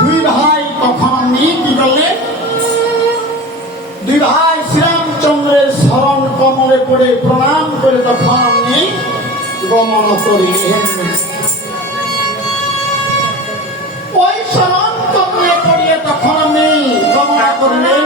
দুই ভাই তখন কি করলেন? দুই ভাই শ্রীরামচন্দ্রের শরণ কমলে পড়ে প্রণাম করে তখন আপনি গমন করিলেন। ওই শরণ কমলে পড়িয়ে তখন আপনি গমন করলেন।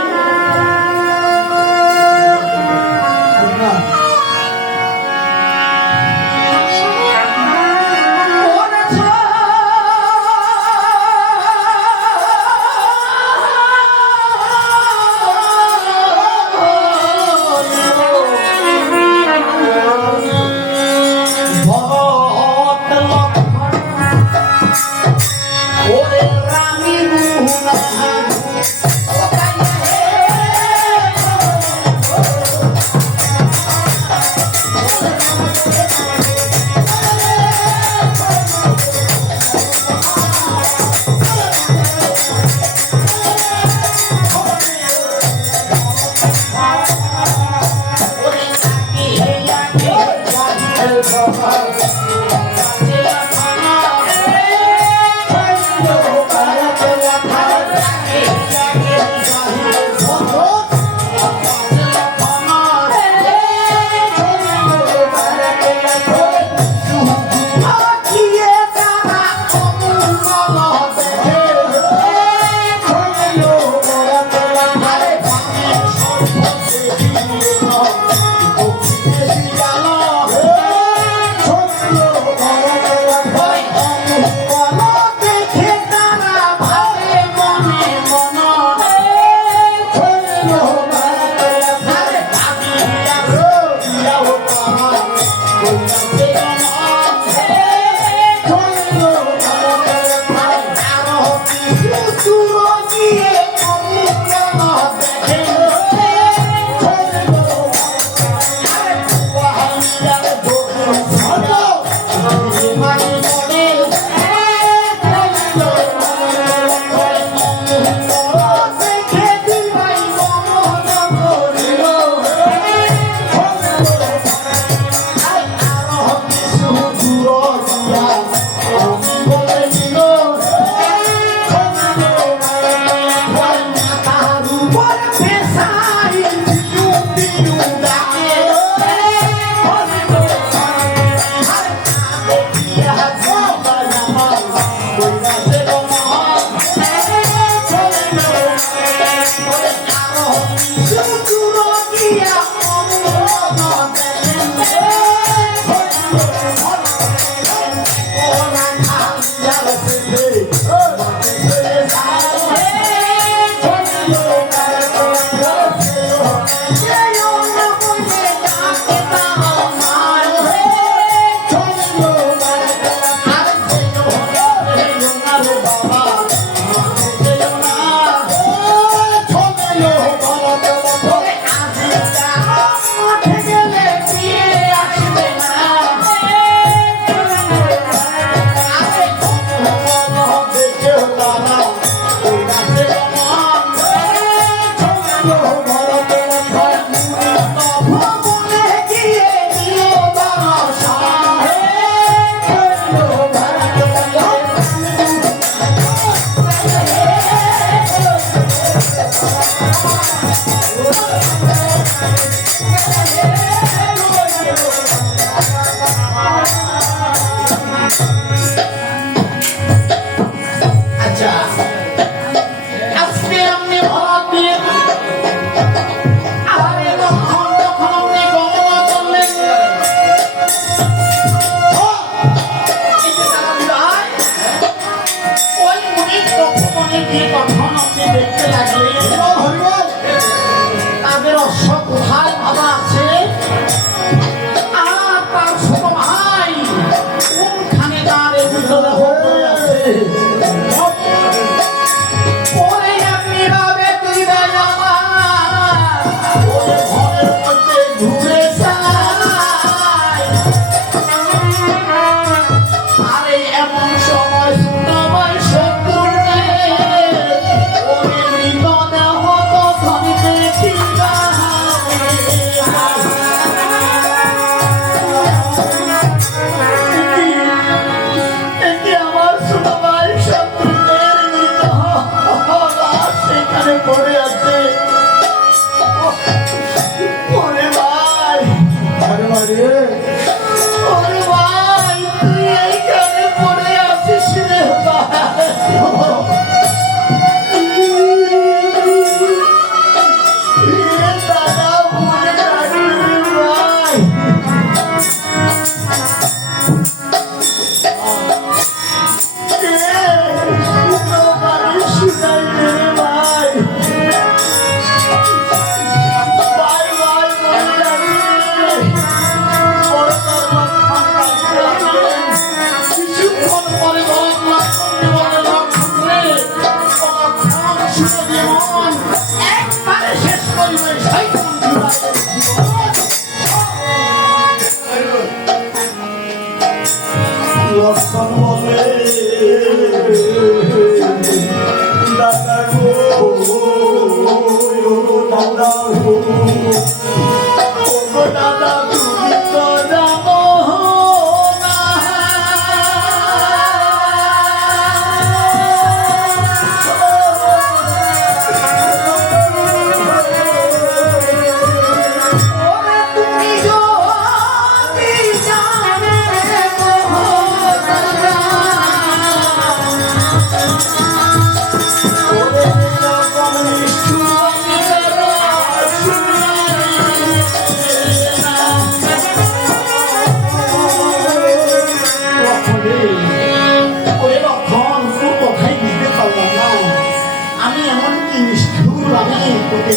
Now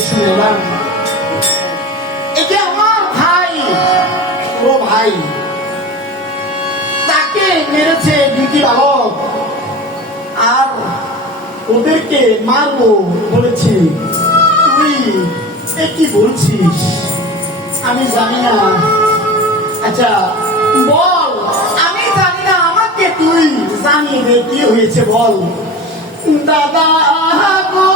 শুনলাম এই যে আমার ভাই, ও ভাই, তাকে মেরেছে দুটি বালক, আর ওদেরকে মারবো বলেছি। তুই কি বলছিস? আমি জানি না। আচ্ছা বল, আমি জানি না, আমাকে তুই জানিয়ে দে কি হয়েছে, বল। দাদা গো,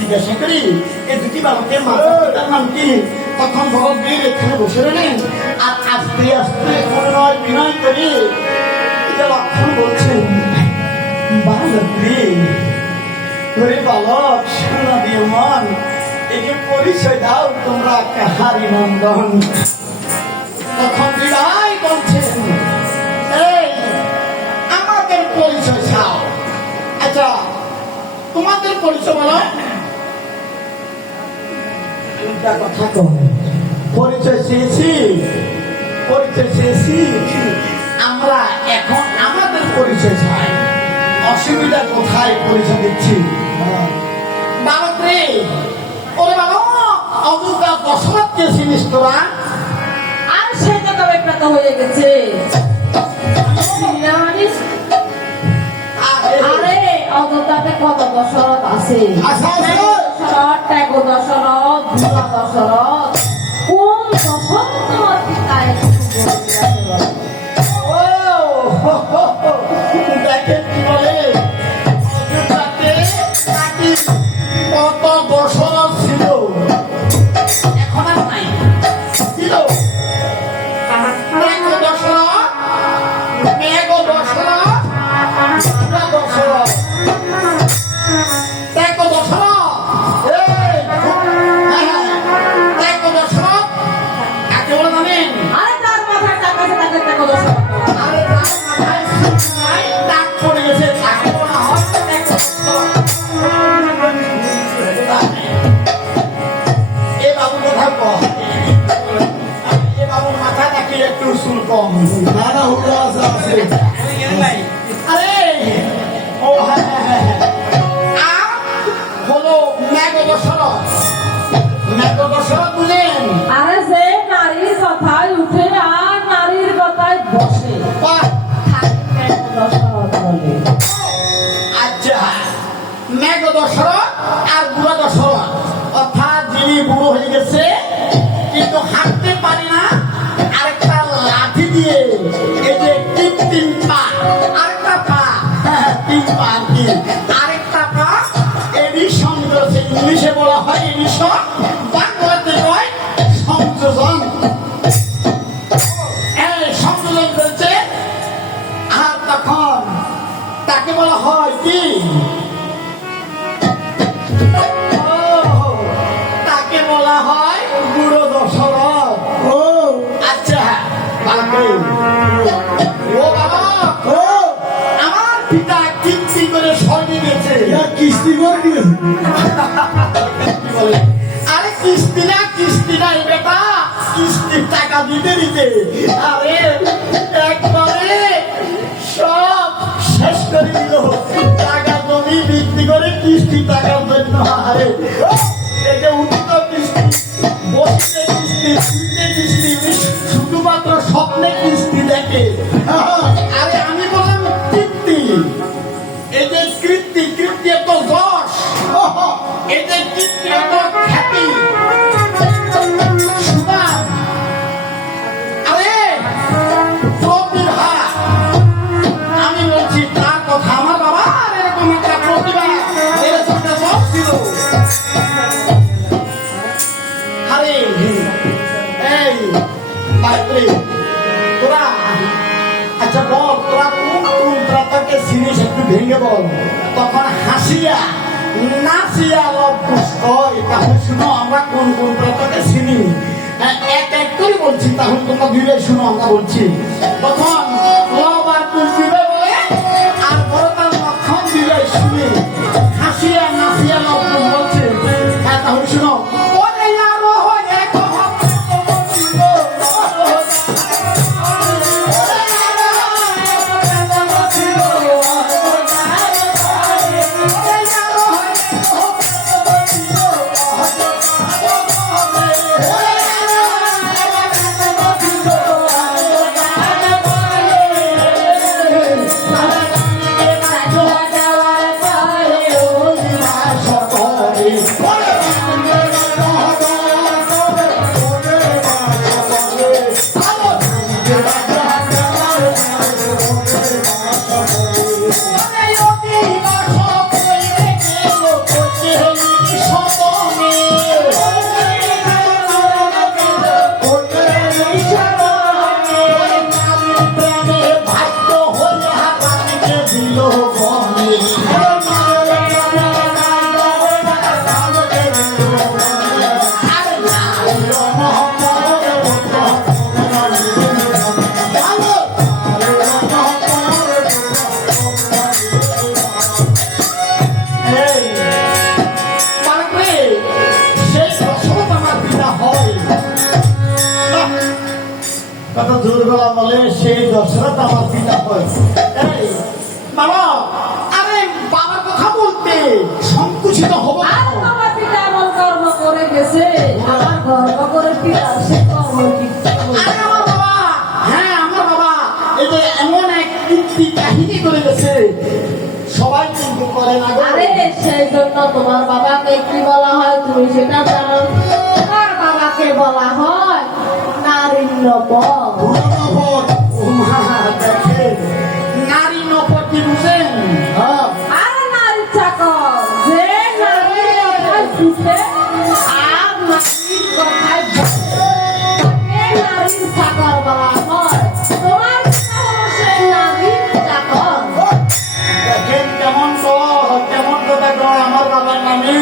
জিজ্ঞাসা করি এই দুটি বালকের মাতার নাম কি? তখন ভগবীর এখানে বসে রইলেন আর আস্তে আস্তে অনুনয় বিনয় করি এটা লক্ষণ বলছেন, বালক রে, ওরে বালক, শোনা দিয়ে মন, একে পরিচয় দাও তোমরা কাহারি নন্দন। তখন বিদায় বলছেন, এই আমাদের পরিচয় চাও। আচ্ছা তোমাদের পরিচয় বলো। কথা কম, পরিচয় চেয়েছি, পরিচয় চেয়েছি, আমরা এখন আমাদের পরিচয় চাই। অসুবিধা কোথায় পরিচয় দিচ্ছি? বালক রে, ওরে বাবা, অবুকা দশরথকে চিনিস তোরা? হয়ে গেছে। আরে অযোধ্যাতে কত দশরথ আছে, দশরথ, ত্যাগ দশরথ, ভুলা দশরথ, কোন দশরথ তোমার পিতা একটু বলে দিতে পারো? দেখেন কি বলে, অযোধ্যাতে নাকি কত দশরথ ছিল, এখন আর নাই, ছিল এক দশরথ, মেঘ দশরথ, ভুলা দশরথ, ত্যাগ দশরথ, ত্যাগ দশরথ কাকে বলে জানেন? আরে তার মাথায় টাকা আছে, তাকে ত্যাগ দশরথ। আরে তার মাথায় নাই, দাগ পড়ে গেছে, তাকে বলা হয় ত্যাগ দশরথ। এ বাবু কোথাও কম, এ বাবুর মাথা নাকি একটু চুল কম। না না হুটো আছে আছে আরে ও হ্যাঁ হ্যাঁ হ্যাঁ হ্যাঁ। আর হলো মেঘ দশরথ, মেঘ দশরথ বুঝলেন? আরে যে নারীর কথায় উঠে আর নারীর কথায় বসে, বাহ, তাকে ত্যাগ দশরথ বলে। আচ্ছা, মেঘ দশরথ আর বুড়া দশরথ, অর্থাৎ যিনি বুড়ো হয়ে গেছে কিন্তু হাঁটতে পারি না, আরেকটা লাঠি দিয়ে এই যে তিন পা, আরেকটা পা, হ্যাঁ, 3 পা আর কি, আরেকটা পা এডিশন করেছে। ইংলিশে বলা হয় এডিশন, বাংলাতে কয় সংযোজন। এই সংযোজন করেছে, আর তখন তাকে বলা হয় কি? ও, তাকে বলা হয় বুড়ো দশরথ। ও আচ্ছা বাপরে, ও বাবা, ও আমার পিতা কিস্তি করে স্বর্গে গেছে। ইয়া কিস্তি করে দিয়েছে কি বলে? আরে কিস্তি না এই বেটা, কিস্তির টাকা দিতে দিতে আরে একবারে সব শেষ করে দিল। টাকা জমি বিক্রি করে কিস্তি টাকার জন্য, আরে এটা উচিত কিস্তি, বসতে কিস্তি, শুনতে কিস্তি, শুধুমাত্র স্বপ্নে কিস্তি দেখে। আরে আমি বললাম কীর্তি, এই যে কীর্তি এত যশ, এই যে কীর্তি এত খ্যাতি, সুনাম, আরে প্রতিভা, আমি বলছি তার কথা। আমার বাবা এরকম একটা প্রতিভা, এরকম একটা যশ ছিল। আরে এই বাপরে, তোরা আচ্ছা বল, তোরা কোন প্রাতাকে চিনিস একটু ভেঙে বল। তখন হাসিয়া নাচিয়া লবকুশ কয়, তাহলে শুনো আমরা কোন প্রাতাকে চিনি। এক এক করে বলছি, তাহলে তোমরা দুইটাই শুনো, আমরা বলছি। তখন লব আর কুশ দিবে বলে, আর বড়তার লক্ষণ দিলে শুনে হাসিয়া নাচিয়া লবকুশ বলছে। হ্যাঁ তাহলে শুনো, ওরে আরো এক কথা দুর্বলা বলে সেই দশরথ আমার পিতা হয়। এই বাবা, আরে বাবার কথা বলতে সংকুচিত হবো না। আর তোমার পিতা এমন কর্ম করে গেছে, আমার গর্ব করে পিতা সে কর্ম কি আরে আমার বাবা, হ্যাঁ তোমার বাবাকে কি বলা হয় তুমি সেটা জানো? তোমার বাবাকে বলা হয় নারীর নপর। পুরনপদ। ও মা, দেখেন, নারী নপতি বুঝেন? হ্যাঁ, আর নারীর চাকর যে নারীর কথায় ছুটে আর নারীর কথায় বসে, তাকে নারীর চাকর বলা হয়। তোমার পিতা হলো সেই নারীর চাকর। দেখেন কেমন কথা কয় আমার বাবার নামে।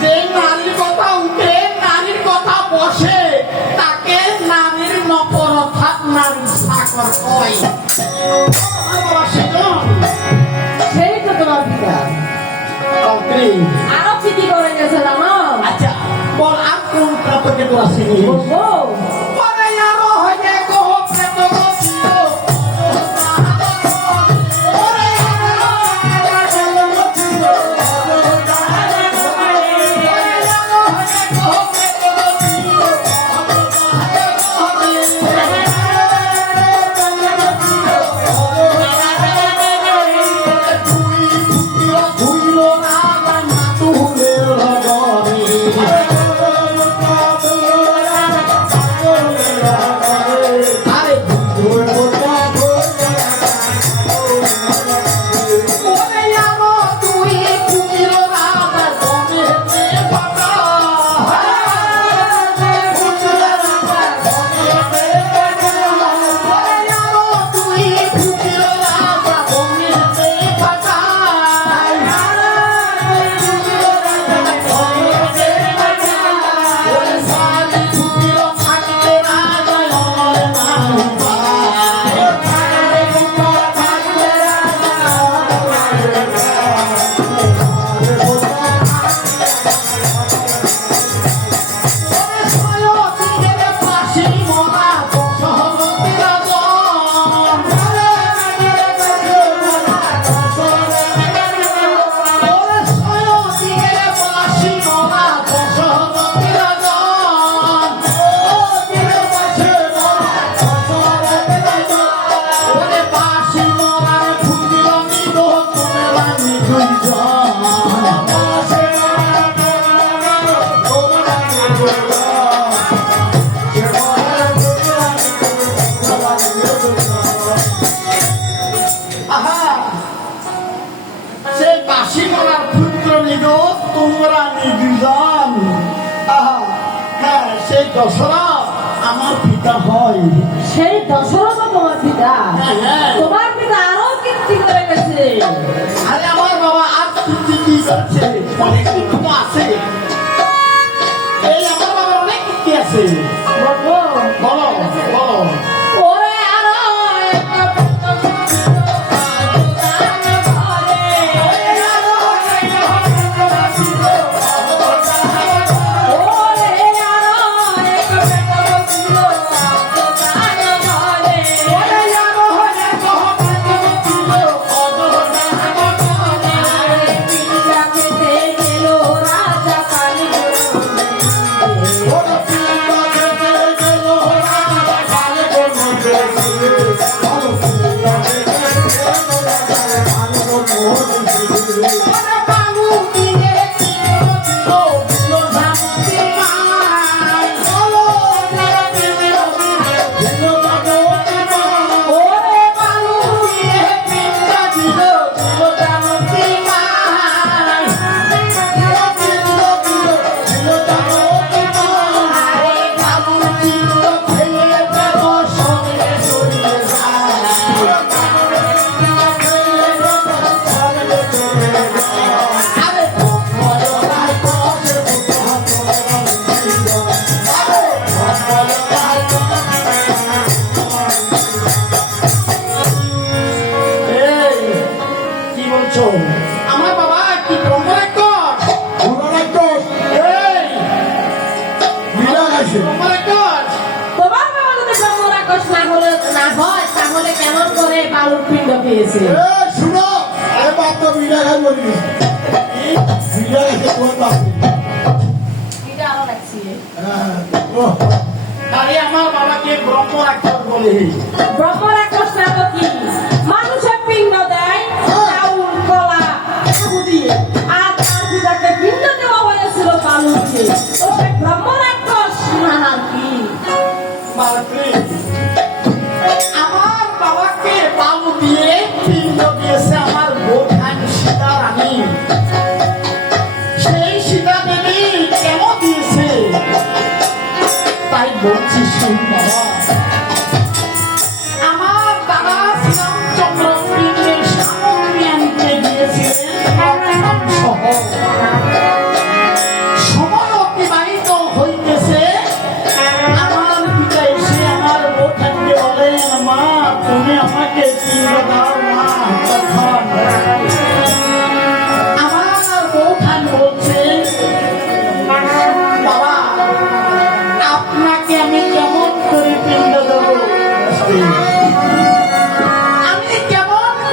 যে নারীর কথা উঠে নারীর কথা বসে তাকে নারীর নপর অর্থাৎ নারীর চাকর কয়। আমার বাবা সেজন সেই তো তোমার পিতা। আরো কি কি করে গেছে জানো? আচ্ছা বল, আর কোন প্রাপকে তোরা চিনি? বলবো পরে আরো হয়ে গো প্রেম গো ওরে দশরথ আমার পিতা হয়। সেই দশরথ তোমার পিতা। হ্যাঁ। তোমার পিতা আরো কীর্তি করে গেছে। আরে আমার বাবা আর কীর্তি কি করছে? অনেক কীর্তি তো আছে। এই আমার বাবার অনেক কীর্তি আছে। বলবো বলো বলো। ওরে আরো একটা পুত্র ছিল, আজ ঘরে। ওরে আরো একটা পুত্র ছিল, ওরে আরো একটা পুত্র ছিল, আজ ঘরে। ওরে আরো একটা পুত্র ছিল, আরে পিতা খেতে গেল রাজা কালী আমার বাবা কি ব্রহ্মরাক্ষস? এই ব্রহ্মরাক্ষস তোমার বাবা যদি ব্রহ্মরাক্ষস না হয় তাহলে কেমন করে বালুর পিণ্ড পেয়েছে? শুনো, আরে বাপ তো বিড়া খাই বলি বিড়া খাইতে তোমার বাপ এটা আরো লাগছে। আরে আমার বাবাকে ব্রহ্মরাক্ষস বলে। ব্রহ্মরাক্ষস না তো কি? মানুষের পিণ্ড দেয় চাউল কলা দিয়ে, আর তার পিতাকে সেই সীতা দেবী কেন দিয়েছে তাই বলছি শুন বাবা